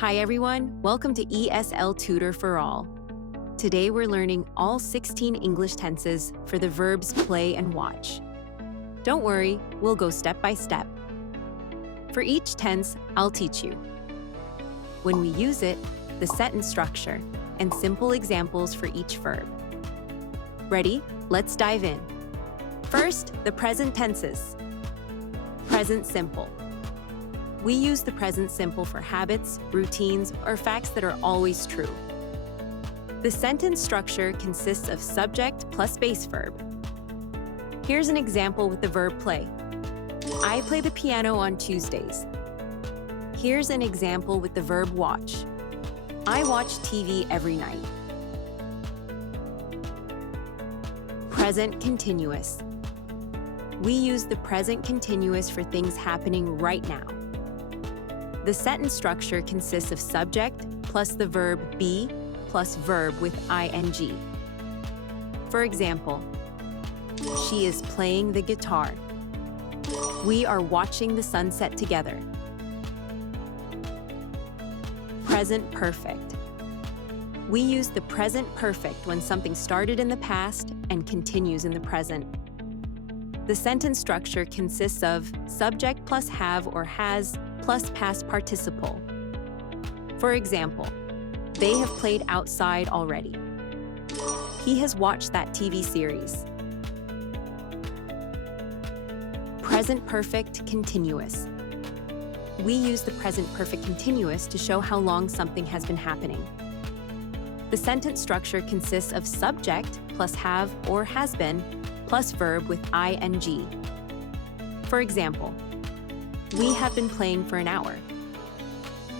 Hi everyone, welcome to ESL Tutor for All. Today we're learning all 16 English tenses for the verbs play and watch. Don't worry, we'll go step by step. For each tense, I'll teach you. When we use it, the sentence structure, and simple examples for each verb. Ready? Let's dive in. First, the present tenses. Present simple. We use the present simple for habits, routines, or facts that are always true. The sentence structure consists of subject plus base verb. Here's an example with the verb play. I play the piano on Tuesdays. Here's an example with the verb watch. I watch TV every night. Present continuous. We use the present continuous for things happening right now. The sentence structure consists of subject plus the verb be plus verb with ing. For example, she is playing the guitar. We are watching the sunset together. Present perfect. We use the present perfect when something started in the past and continues in the present. The sentence structure consists of subject plus have or has plus past participle. For example, they have played outside already. He has watched that TV series. Present perfect continuous. We use the present perfect continuous to show how long something has been happening. The sentence structure consists of subject plus have or has been plus verb with ing. For example, we have been playing for an hour.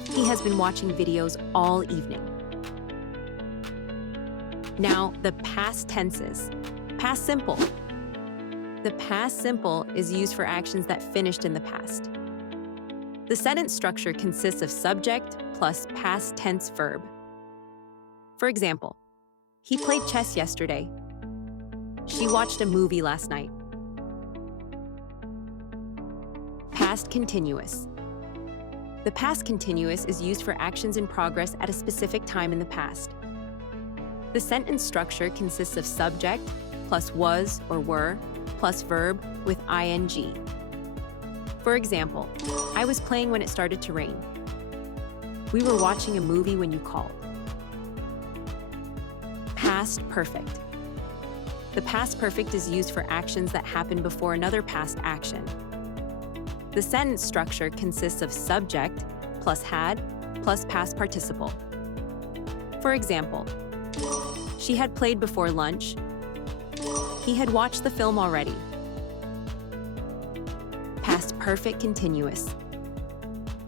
He has been watching videos all evening. Now, the past tenses. Past simple. The past simple is used for actions that finished in the past. The sentence structure consists of subject plus past tense verb. For example, he played chess yesterday. She watched a movie last night. Past continuous. The past continuous is used for actions in progress at a specific time in the past. The sentence structure consists of subject plus was or were plus verb with ing. For example, I was playing when it started to rain. We were watching a movie when you called. Past perfect. The past perfect is used for actions that happen before another past action. The sentence structure consists of subject plus had plus past participle. For example, she had played before lunch. He had watched the film already. Past perfect continuous.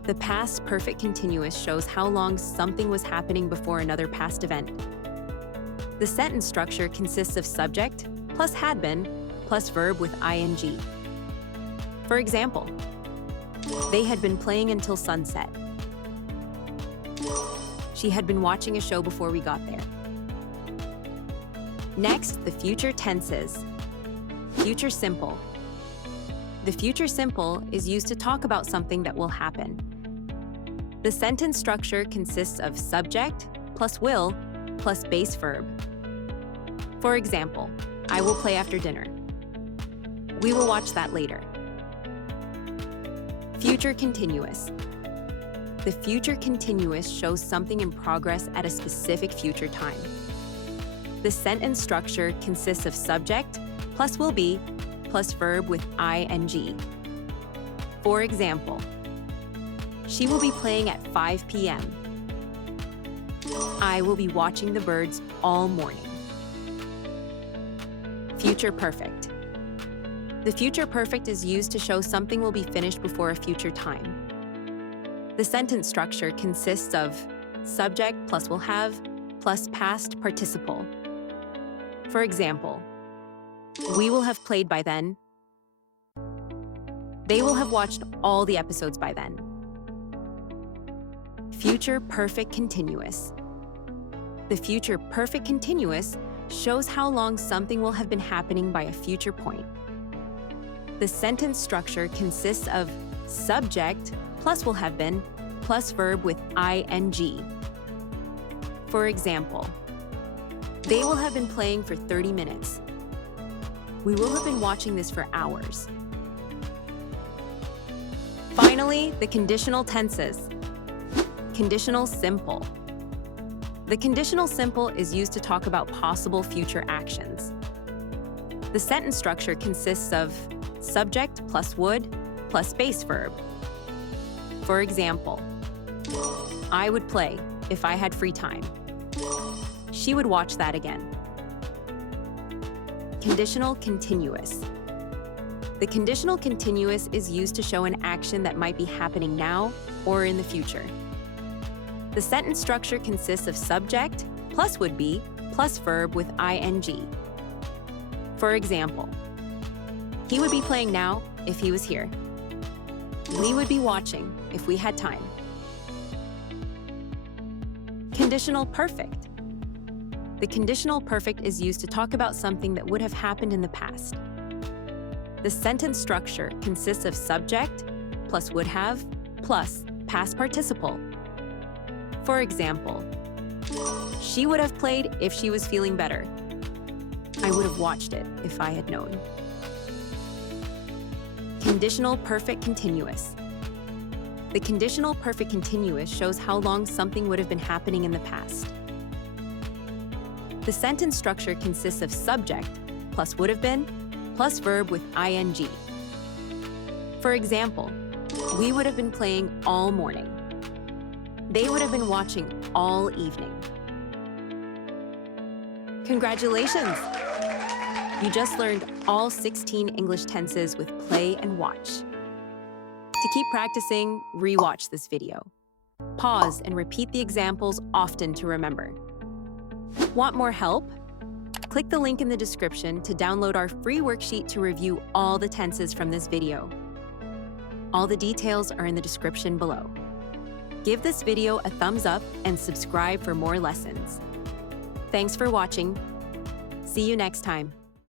The past perfect continuous shows how long something was happening before another past event. The sentence structure consists of subject plus had been plus verb with ing. For example, they had been playing until sunset. She had been watching a show before we got there. Next, the future tenses. Future simple. The future simple is used to talk about something that will happen. The sentence structure consists of subject plus will plus base verb. For example, I will play after dinner. We will watch that later. Future continuous. The future continuous shows something in progress at a specific future time. The sentence structure consists of subject plus will be plus verb with ing. For example, she will be playing at 5 p.m. I will be watching the birds all morning. Future perfect. The future perfect is used to show something will be finished before a future time. The sentence structure consists of subject plus will have plus past participle. For example, we will have played by then. They will have watched all the episodes by then. Future perfect continuous. The future perfect continuous shows how long something will have been happening by a future point. The sentence structure consists of subject plus will have been plus verb with ing. For example, they will have been playing for 30 minutes. We will have been watching this for hours. Finally, the conditional tenses. Conditional simple. The conditional simple is used to talk about possible future actions. The sentence structure consists of subject plus would plus base verb. For example, I would play if I had free time. She would watch that again. Conditional continuous. The conditional continuous is used to show an action that might be happening now or in the future. The sentence structure consists of subject plus would be plus verb with ing. For example, he would be playing now if he was here. We would be watching if we had time. Conditional perfect. The conditional perfect is used to talk about something that would have happened in the past. The sentence structure consists of subject plus would have plus past participle. For example, she would have played if she was feeling better. I would have watched it if I had known. Conditional perfect continuous. The conditional perfect continuous shows how long something would have been happening in the past. The sentence structure consists of subject plus would have been plus verb with ing. For example, we would have been playing all morning. They would have been watching all evening. Congratulations! You just learned all 16 English tenses with play and watch. To keep practicing, rewatch this video. Pause and repeat the examples often to remember. Want more help? Click the link in the description to download our free worksheet to review all the tenses from this video. All the details are in the description below. Give this video a thumbs up and subscribe for more lessons. Thanks for watching. See you next time.